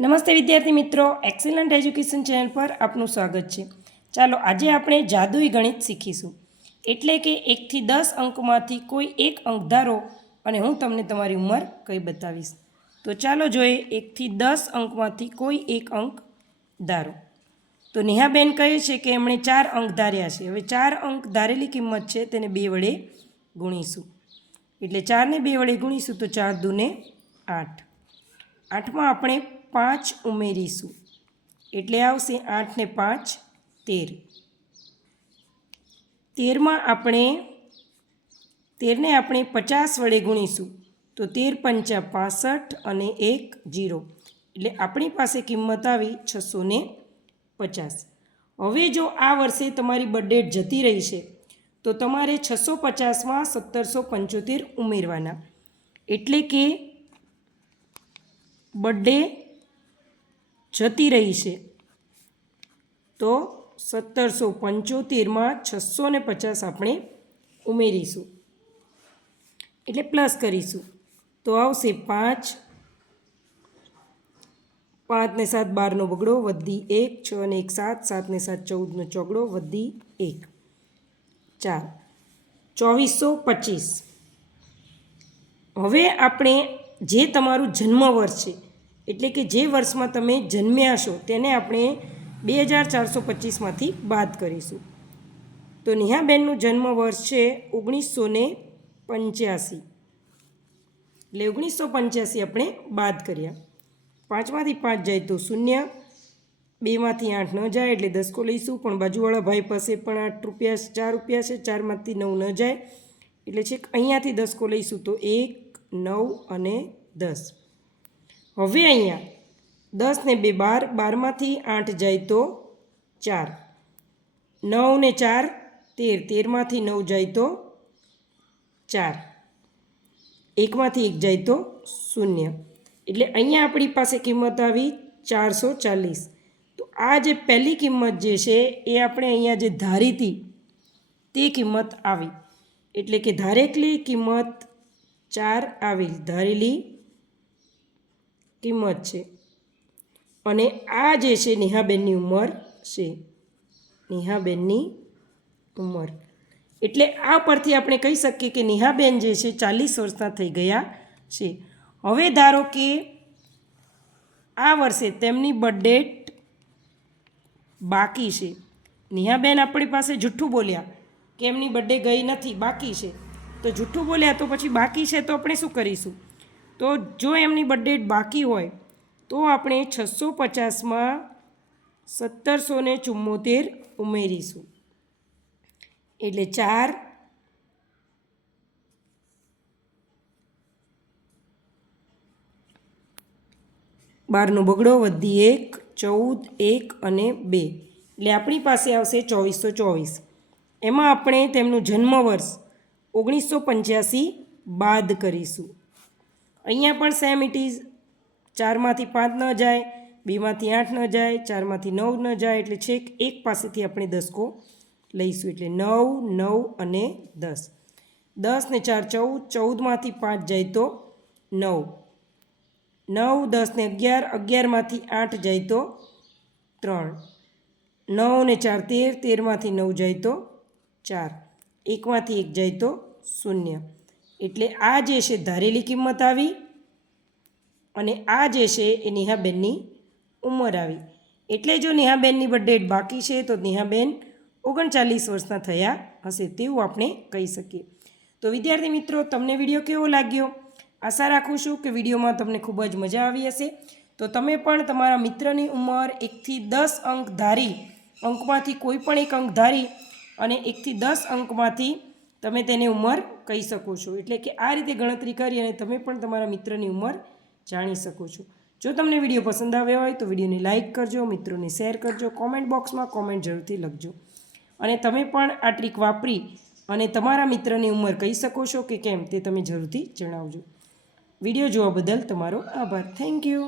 નમસ્તે વિદ્યાર્થી મિત્રો, એક્સેલન્ટ એજ્યુકેશન ચેનલ પર આપનું સ્વાગત છે। ચાલો આજે આપણે જાદુઈ ગણિત શીખીશું, એટલે કે 1 થી 10 અંકમાંથી કોઈ એક અંક ધારો અને હું તમને તમારી ઉંમર કહી બતાવીશ। તો ચાલો જોઈએ 1 થી 10 અંકમાંથી કોઈ એક અંક ધારો। તો નેહાબેન કહે છે કે એમણે 4 અંક ધાર્યા છે। હવે 4 અંક ધારેલી કિંમત છે તેને 2 વડે ગુણીશું, એટલે 4 ને 2 વડે ગુણીશું તો 4 દૂને 8। 8માં આપણે 5 ઉમેરીશું એટલે આવશે 8 ને 5 13। 13માં આપણે 50 વડે ગુણીશું તો 13 પંચા 65 અને 1 0, એટલે આપણી પાસે કિંમત આવી 650। હવે જો આ વર્ષે તમારી બર્થડેટ જતી રહી છે તો તમારે 650માં 1775 ઉમેરવાના, એટલે કે બર્થડે જતી રહી છે તો 1775માં 650 આપણે ઉમેરીશું એટલે પ્લસ કરીશું તો આવશે 5, 5 ને 7 12નો બગડો વધી 1, 6 ને 1 7, 7 ને 7 14નો ચોગડો વધી 1 4, 2425। હવે આપણે જે તમારું જન્મ વર્ષ છે એટલે કે જે વર્ષમાં તમે જન્મ્યા છો તેને આપણે 2425માંથી બાદ કરીશું। તો નેહાબેનનું જન્મ વર્ષ છે 1985, એટલે 1985 આપણે બાદ કર્યા। 5માંથી 5 જાય તો 0, 2માંથી 8 ન જાય એટલે 10 લઈશું, પણ બાજુવાળા ભાઈ પાસે પણ 8 રૂપિયા 4 રૂપિયા છે, 4માંથી 9 ન જાય એટલે છેક અહીંયાથી 10 લઈશું તો 1, 9 અને 10। હવે અહીંયા 10 ને 2 12, 12માંથી 8 જાય તો 4, 9 ને 4 13, 13માંથી 9 જાય તો 4, 1માંથી 1 જાય તો 0, એટલે અહીંયા આપણી પાસે કિંમત આવી 440। તો આ જે પહેલી કિંમત જે છે એ આપણે અહીંયા જે ધારી હતી તે કિંમત આવી, એટલે કે ધારેલી કિંમત 4 આવી, ધારેલી કિંમત છે। અને આ જે છે નેહાબેનની ઉંમર છે, નેહાબેનની ઉંમર, એટલે આ પરથી આપણે કહી શકીએ કે નેહાબેન જે છે 40 વર્ષના થઈ ગયા છે। હવે ધારો કે આ વર્ષે તેમની બર્થડેટ બાકી છે, નેહાબેન આપણી પાસે જૂઠું બોલ્યા કે એમની બર્થડે ગઈ નથી, બાકી છે, તો જૂઠું બોલ્યા તો પછી બાકી છે તો આપણે શું કરીશું? તો જો એમની બર્થડેટ બાકી હોય તો આપણે 650માં 1774 ઉમેરીશું, એટલે 4, 12નો બગડો વધી 1, 14, 1 અને 2, એટલે આપણી પાસે આવશે 2424। એમાં આપણે તેમનું જન્મ વર્ષ 1985 બાદ કરીશું। અહીંયા પણ સેમ ઇટ ઇઝ, 4માંથી 5 ન જાય, 2માંથી 8 ન જાય, 4માંથી 9 ન જાય, એટલે છેક એક પાસેથી આપણે 10 લઈશું, એટલે 9, 9 અને 10, 10 ને 4 14, 14માંથી 5 જાય તો 9, 9, 10 ને 11, 11માંથી 8 જાય તો 3, 9 ને 4 13, 13માંથી 9 જાય તો 4, 1માંથી 1 જાય તો 0, એટલે આ જે છે ધારેલી કિંમત આવી અને આ જે છે એ નેહાબેનની ઉંમર આવી। એટલે જો નેહાબેનની બર્થડેટ બાકી છે તો નેહાબેન 39 વર્ષના થયા હશે તેવું આપણે કહી શકીએ। તો વિદ્યાર્થી મિત્રો, તમને વિડીયો કેવો લાગ્યો? આશા રાખું છું કે વિડીયોમાં તમને ખૂબ જ મજા આવી હશે। તો તમે પણ તમારા મિત્રની ઉંમર 1 થી 10 અંક ધારી, અંકમાંથી કોઈ પણ એક અંક ધારી અને 1 થી 10 અંકમાંથી તમે તેને ઉંમર કહી શકો છો, એટલે કે આ રીતે ગણતરી કરી અને તમે પણ તમારા મિત્રની ઉંમર જાણી શકો છો। જો તમને વિડીયો પસંદ આવ્યો હોય તો વિડીયોને લાઇક કરજો, મિત્રોને શેર કરજો, કોમેન્ટ બોક્સમાં કોમેન્ટ જરૂરથી લખજો અને તમે પણ આ ટ્રીક વાપરી અને તમારા મિત્રની ઉંમર કહી શકો છો કે કેમ તે તમે જરૂરથી જણાવજો। વિડીયો જોવા બદલ તમારો આભાર, થેન્ક યુ।